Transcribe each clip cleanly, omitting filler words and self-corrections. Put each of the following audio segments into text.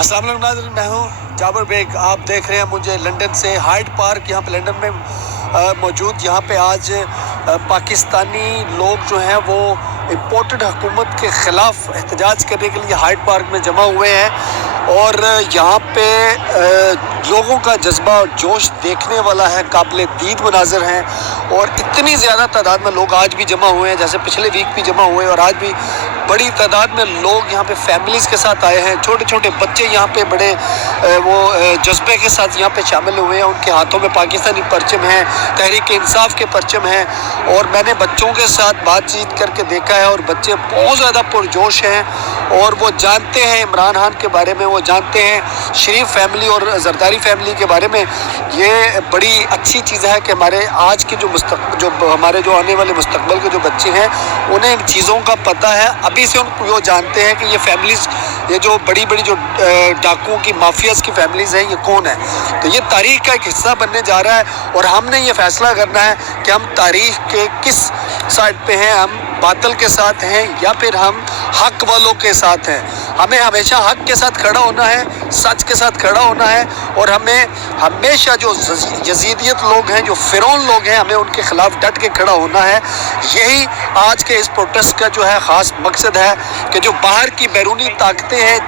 अस्सलाम वालेकुम नाज़रीन, मैं हूँ जाबर बेग। आप देख रहे हैं मुझे लंदन से हाइड पार्क यहाँ पे लंदन में मौजूद। यहाँ पे आज पाकिस्तानी लोग जो हैं वो इम्पोर्टेड हुकूमत के ख़िलाफ़ एहतजाज करने के लिए हाइड पार्क में जमा हुए हैं और यहाँ पे लोगों का जज्बा और जोश देखने वाला है, काबिल दीद मनाज़र हैं और इतनी ज़्यादा तादाद में लोग आज भी जमा हुए हैं, जैसे पिछले वीक भी जमा हुए और आज भी बड़ी तादाद में लोग यहाँ पे फैमिलीज़ के साथ आए हैं। छोटे छोटे बच्चे यहाँ पे बड़े वो जज्बे के साथ यहाँ पे शामिल हुए हैं। उनके हाथों में पाकिस्तानी परचम हैं, तहरीक इंसाफ के परचम हैं और मैंने बच्चों के साथ बातचीत करके देखा है और बच्चे बहुत ज़्यादा पुरजोश हैं और वो जानते हैं इमरान खान के बारे में, वो जानते हैं शरीफ फैमिली और जरदारी फैमिली के बारे में। ये बड़ी अच्छी चीज़ है कि हमारे आज के जो हमारे जो आने वाले मुस्तकबल के जो बच्चे हैं उन्हें इन चीज़ों का पता है। अभी से उनको वो जानते हैं कि ये फैमिलीज़, ये जो बड़ी बड़ी जो डाकुओं की माफियाज़ की फैमिलीज़ हैं, ये कौन है। तो ये तारीख़ का एक हिस्सा बनने जा रहा है और हमने ये फ़ैसला करना है कि हम तारीख़ के किस साइड पे हैं, हम बातिल के साथ हैं या फिर हम हक वालों के साथ हैं। हमें हमेशा हक के साथ खड़ा होना है, सच के साथ खड़ा होना है और हमें हमेशा जो यजीदियत लोग हैं, जो फ़िरौन लोग हैं, हमें उनके ख़िलाफ़ डट के खड़ा होना है। यही आज के इस प्रोटेस्ट का जो है ख़ास मकसद है कि जो बाहर की बैरूनी ताकतें हैं,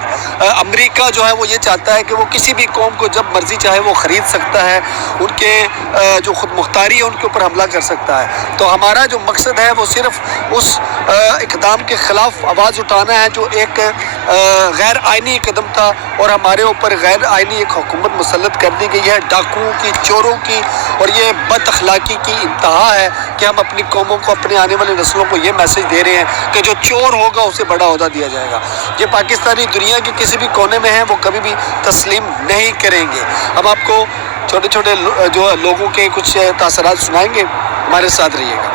अमेरिका जो है वो ये चाहता है कि वो किसी भी कौम को जब मर्ज़ी चाहे वो ख़रीद सकता है, उनके जो खुद मुख्तारी है उनके ऊपर हमला कर सकता है। तो हमारा जो मकसद है वो सिर्फ़ उस इक़दाम के ख़िलाफ़ आवाज़ उठाना है जो एक गैर आइनी कदम था और हमारे ऊपर गैर आइनी एक हुकूमत मुसल्लत कर दी गई है, डाकुओं की, चोरों की, और ये बद अखलाकी की इंतहा है कि हम अपनी कौमों को, अपने आने वाली नस्लों को ये मैसेज दे रहे हैं कि जो चोर होगा उसे बड़ा ओहदा दिया जाएगा। ये पाकिस्तानी दुनिया के किसी भी कोने में हैं, वो कभी भी तस्लीम नहीं करेंगे। हम आपको छोटे छोटे जो लोगों के कुछ तासरात सुनाएंगे, हमारे साथ रहिएगा।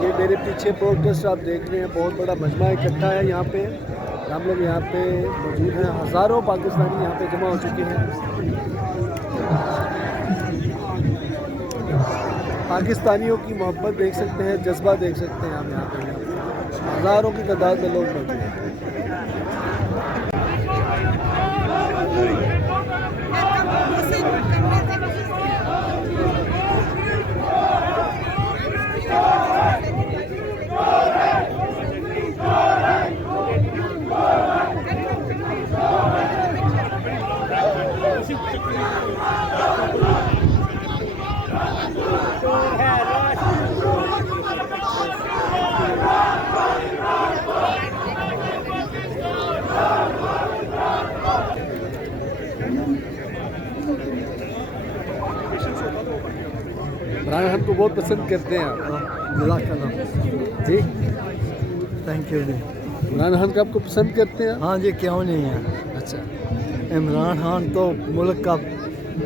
ये मेरे पीछे प्रोटेस्ट आप देख रहे हैं, बहुत बड़ा मजमा इकट्ठा है यहाँ पे। हम लोग यहाँ पे मौजूद हैं, हज़ारों पाकिस्तानी यहाँ पे जमा हो चुके हैं। पाकिस्तानियों की मोहब्बत देख सकते हैं, जज्बा देख सकते हैं हम यहाँ पे। हज़ारों की तादाद में लोग मौजूद हैं। इमरान खान को बहुत पसंद करते हैं आप? जी, थैंक यू जी। इमरान खान को आपको पसंद करते हैं? हाँ जी, क्यों नहीं है। अच्छा, इमरान खान तो मुल्क का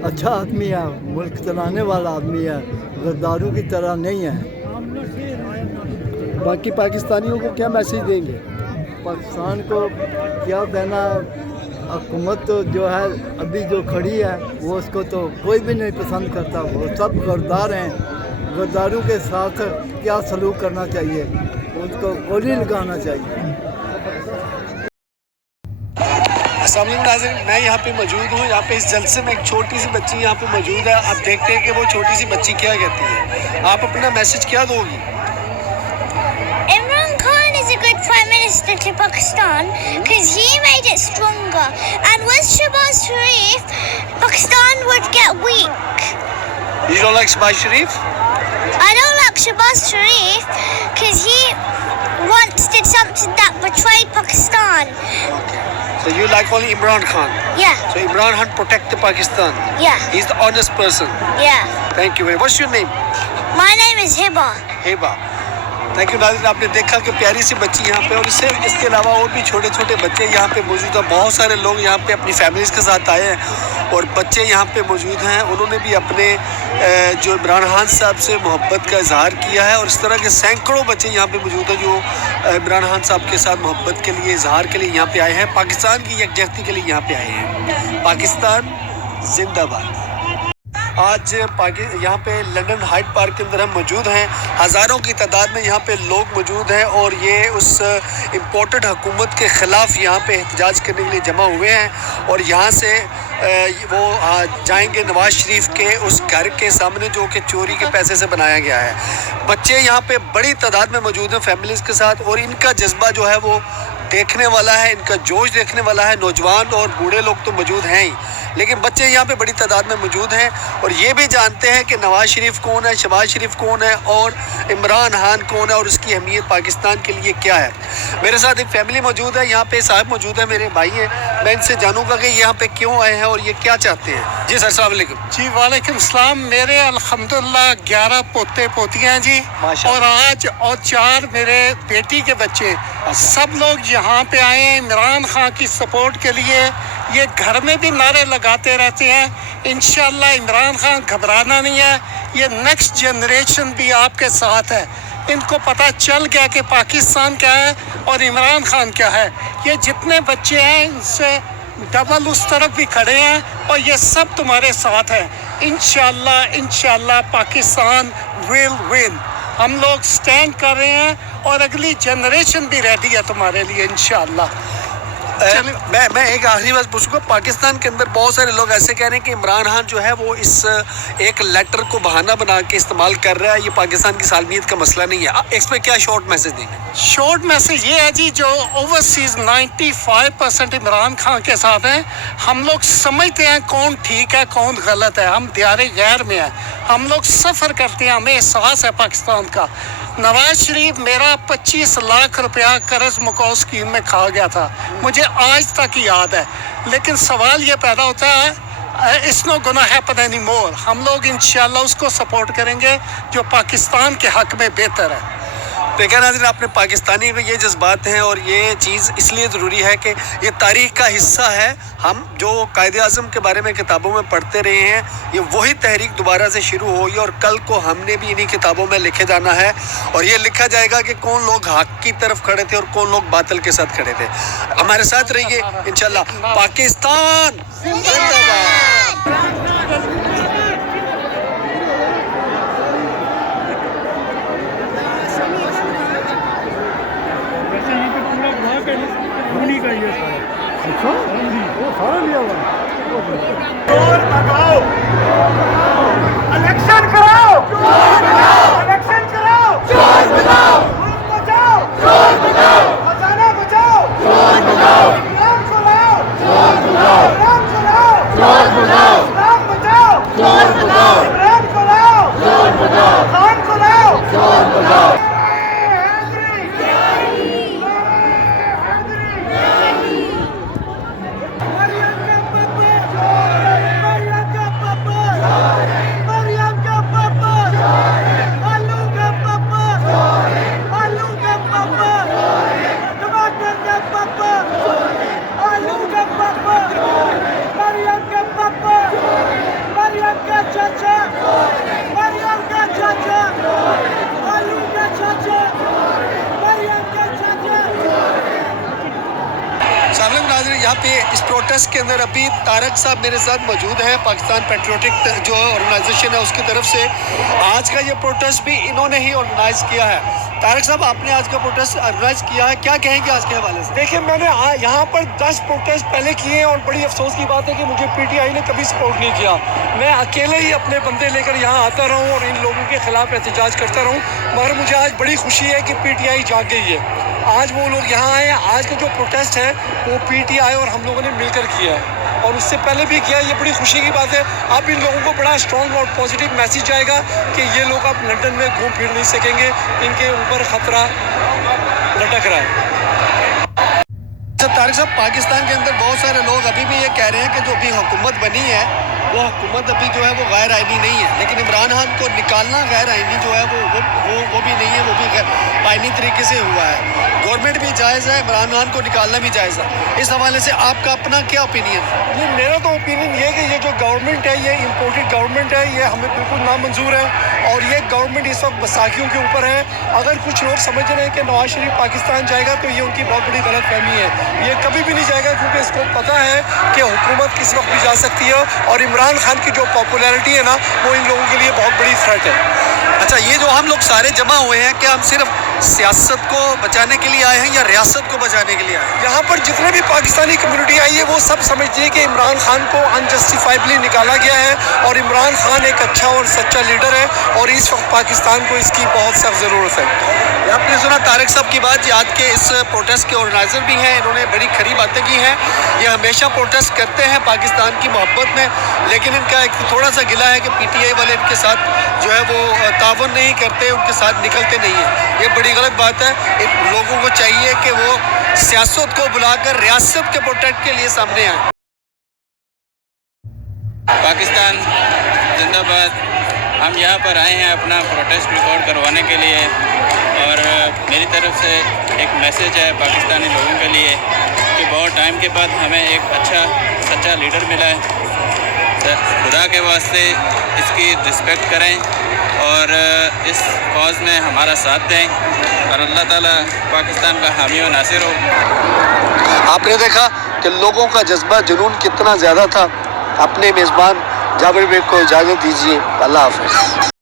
अच्छा आदमी है, मुल्क चलाने वाला आदमी है, गद्दारों की तरह नहीं है। बाकी पाकिस्तानियों को क्या मैसेज देंगे? पाकिस्तान को क्या देना, हुकूमत तो जो है अभी जो खड़ी है वो उसको तो कोई भी नहीं पसंद करता, वो सब गद्दार हैं। गद्दारों के साथ क्या सलूक करना चाहिए, उनको गोली लगाना चाहिए। अस्सलाम वालेकुम नाज़रीन, मैं यहाँ पे मौजूद हूँ। यहाँ पे इस जलसे में एक छोटी सी बच्ची यहाँ पे मौजूद है। आप देखते हैं कि वो छोटी सी बच्ची क्या कहती है। आप अपना मैसेज क्या दोगी? Imran Khan is a good prime minister to Pakistan because he made it stronger, and with Shehbaz Sharif, Pakistan would get weak. You don't like Shehbaz Sharif? I don't like Shehbaz Sharif because he once did something that betrayed Pakistan. So you like only Imran Khan? Yeah, So Imran Khan protected Pakistan. yeah, He's the honest person. yeah. Thank you very much. What's your name? My name is Hiba. Heba. Thank you नाज़रीन, आपने देखा कि प्यारी सी बच्ची यहाँ पे, और इसके अलावा और भी छोटे छोटे बच्चे यहाँ पे मौजूद हैं। बहुत सारे लोग यहाँ पे अपनी फैमिलीज़ के साथ आए हैं और बच्चे यहाँ पे मौजूद हैं। उन्होंने भी अपने जो इमरान खान साहब से मोहब्बत का इजहार किया है, और इस तरह के सैकड़ों बच्चे यहाँ पे मौजूद हैं जो इमरान खान साहब के साथ मोहब्बत के लिए, इजहार के लिए यहाँ पे आए हैं। पाकिस्तान की यकजहती के लिए यहाँ पे आए हैं। पाकिस्तान जिंदाबाद। आज यहाँ पे लंदन हाइड पार्क के अंदर हम मौजूद हैं। हज़ारों की तादाद में यहाँ पे लोग मौजूद हैं और ये उस इम्पोर्टेड हुकूमत के ख़िलाफ़ यहाँ पे एहतजाज करने के लिए जमा हुए हैं। और यहाँ से वो जाएंगे नवाज शरीफ के उस घर के सामने जो कि चोरी के पैसे से बनाया गया है। बच्चे यहाँ पे बड़ी तादाद में मौजूद हैं फैमिलीज़ के साथ, और इनका जज्बा जो है वो देखने वाला है, इनका जोश देखने वाला है। नौजवान और बूढ़े लोग तो मौजूद हैं ही, लेकिन बच्चे यहाँ पे बड़ी तादाद में मौजूद हैं और ये भी जानते हैं कि नवाज शरीफ कौन है, शहबाज शरीफ कौन है और इमरान खान कौन है और उसकी अहमियत पाकिस्तान के लिए क्या है। मेरे साथ एक फैमिली मौजूद है, यहाँ पे साहब मौजूद है, मेरे भाई हैं। मैं इनसे जानूंगा कि यहाँ पे क्यों आए हैं और ये क्या चाहते हैं। जी सर, अस्सलाम वालेकुम। जी वालेकुम सलाम। मेरे अल्हम्दुलिल्लाह 11 पोते पोतियाँ हैं जी, और आज और 4 मेरे बेटी के बच्चे, सब लोग यहाँ पे आए हैं इमरान खान की सपोर्ट के लिए। ये घर में भी नारे लगाते रहते हैं। इंशाल्लाह इमरान खान घबराना नहीं है। ये नेक्स्ट जनरेशन भी आपके साथ है। इनको पता चल गया कि पाकिस्तान क्या है और इमरान खान क्या है। ये जितने बच्चे हैं इनसे डबल उस तरफ भी खड़े हैं और ये सब तुम्हारे साथ हैं। इंशाल्लाह पाकिस्तान विल विन। हम लोग स्टैंड कर रहे हैं और अगली जनरेशन भी रेडी है तुम्हारे लिए इंशाल्लाह। मैं एक आखिरी बात पूछूंगा। पाकिस्तान के अंदर बहुत सारे लोग ऐसे कह रहे हैं कि इमरान खान जो है वो इस एक लेटर को बहाना बना के इस्तेमाल कर रहा है, ये पाकिस्तान की सालमियत का मसला नहीं है। आप इस पर क्या शॉर्ट मैसेज देंगे? शॉर्ट मैसेज ये है जी, जो ओवरसीज 95% इमरान खान के साथ हैं। हम लोग समझते हैं कौन ठीक है कौन गलत है। हम दियारे गैर में हैं, हम लोग सफ़र करते हैं, हमें एहसास है पाकिस्तान का। नवाज शरीफ मेरा 25 लाख रुपया कर्ज मुकाउ स्कीम में खा गया था, मुझे आज तक याद है। लेकिन सवाल ये पैदा होता है it's not gonna happen any more. हम लोग इंशाल्लाह उसको सपोर्ट करेंगे जो पाकिस्तान के हक में बेहतर है। देखा नाज़रीन, अपने पाकिस्तानी में ये जज्बात हैं और ये चीज़ इसलिए ज़रूरी है कि ये तारीख़ का हिस्सा है। हम जो कायदे आज़म के बारे में किताबों में पढ़ते रहे हैं, ये वही तहरीक दोबारा से शुरू होगी और कल को हमने भी इन्हीं किताबों में लिखे जाना है और ये लिखा जाएगा कि कौन लोग हक की तरफ खड़े थे और कौन लोग बातिल के साथ खड़े थे। हमारे साथ रहिए इंशाल्लाह। पाकिस्तान जिंदाबाद। अच्छा, वो सारा लिया हुआ जोर लगाओ, इलेक्शन कराओ, इलेक्शन कराओ, मुल्क बचाओ, खजाना बचाओ, इस्लाम चलाओ, इस्लाम चलाओ, इस्लाम बचाओ, इमरान को लाओ, खान को लाओ। यहाँ पे इस प्रोटेस्ट के अंदर अभी तारक साहब मेरे साथ मौजूद हैं, पाकिस्तान पेट्रियोटिक जो ऑर्गेनाइजेशन है उसकी तरफ से। आज का ये प्रोटेस्ट भी इन्होंने ही ऑर्गेनाइज किया है। तारक साहब, आपने आज का प्रोटेस्ट ऑर्गेनाइज किया है, क्या कहेंगे आज के हवाले से? देखिए, मैंने यहाँ पर 10 प्रोटेस्ट पहले किए हैं और बड़ी अफसोस की बात है कि मुझे पीटीआई ने कभी सपोर्ट नहीं किया। मैं अकेले ही अपने बंदे लेकर यहाँ आता रहूँ और इन लोगों के खिलाफ एहतजाज करता रहूँ, मगर मुझे आज बड़ी खुशी है कि पीटीआई जाग गई है। आज वो लोग यहाँ आए हैं। आज का जो प्रोटेस्ट है वो पीटीआई और हम लोगों ने मिलकर किया है और उससे पहले भी किया। ये बड़ी खुशी की बात है। अब इन लोगों को बड़ा स्ट्रॉन्ग और पॉजिटिव मैसेज आएगा कि ये लोग अब लंदन में घूम फिर नहीं सकेंगे, इनके ऊपर खतरा लटक रहा है। तारिक साहब, पाकिस्तान के अंदर बहुत सारे लोग अभी भी ये कह रहे हैं कि जो अभी हुकूमत बनी है वो हुकूमत अभी जो है वो गैर आइनी नहीं है, लेकिन इमरान खान को निकालना गैर आइनी जो है वो भी नहीं है, वो भी आइनी तरीके से हुआ है, गवर्नमेंट भी जायज़ है, इमरान खान को निकालना भी जायज़ है। इस हवाले से आपका अपना क्या ओपिनियन? नहीं, मेरा तो ओपिनियन ये है कि ये जो गवर्नमेंट है, ये इम्पोर्टेड गवर्नमेंट है, ये हमें बिल्कुल नामंजूर है और ये गवर्नमेंट इस वक्त बैसाखियों के ऊपर है। अगर कुछ लोग समझ रहे हैं कि नवाज शरीफ पाकिस्तान जाएगा तो ये उनकी बहुत बड़ी गलतफहमी है। ये कभी भी नहीं जाएगा, क्योंकि इसको पता है कि हुकूमत किस वक्त भी जा सकती है और इमरान खान की जो पॉपुलैरिटी है ना, वो इन लोगों के लिए बहुत बड़ी थ्रेट है। अच्छा, ये जो हम लोग सारे जमा हुए हैं, क्या हम सिर्फ सियासत को बचाने के लिए आए हैं या रियासत को बचाने के लिए आए हैं? यहाँ पर जितने भी पाकिस्तानी कम्युनिटी आई है वो सब समझती है कि इमरान खान को अनजस्टिफाइबली निकाला गया है और इमरान खान एक अच्छा और सच्चा लीडर है और इस वक्त पाकिस्तान को इसकी बहुत सख्त ज़रूरत है। आपने सुना तारिक साहब की बात, ये आज के इस प्रोटेस्ट के ऑर्गेनाइजर भी हैं, इन्होंने बड़ी खरी बातें की हैं। ये हमेशा प्रोटेस्ट करते हैं पाकिस्तान की मोहब्बत में, लेकिन इनका एक थोड़ा सा गिला है कि पीटीआई वाले इनके साथ जो है वो तावन नहीं करते, उनके साथ निकलते नहीं हैं। ये बड़ी गलत बात है। इन लोगों को चाहिए कि वो सियासत को बुलाकर रियासत के प्रोटेक्ट के लिए सामने आए। पाकिस्तान जिंदाबाद। हम यहाँ पर आए हैं अपना प्रोटेस्ट रिकॉर्ड करवाने के लिए और मेरी तरफ से एक मैसेज है पाकिस्तानी लोगों के लिए कि बहुत टाइम के बाद हमें एक अच्छा सच्चा लीडर मिला है। खुदा के वास्ते इसकी रिस्पेक्ट करें और इस कॉज में हमारा साथ दें और अल्लाह ताला पाकिस्तान का हामी और नासिर हो। आपने देखा कि लोगों का जज्बा जुनून कितना ज़्यादा था। अपने मेज़बान जाबिर बेग को इजाज़त दीजिए। अल्लाह हाफ़िज़।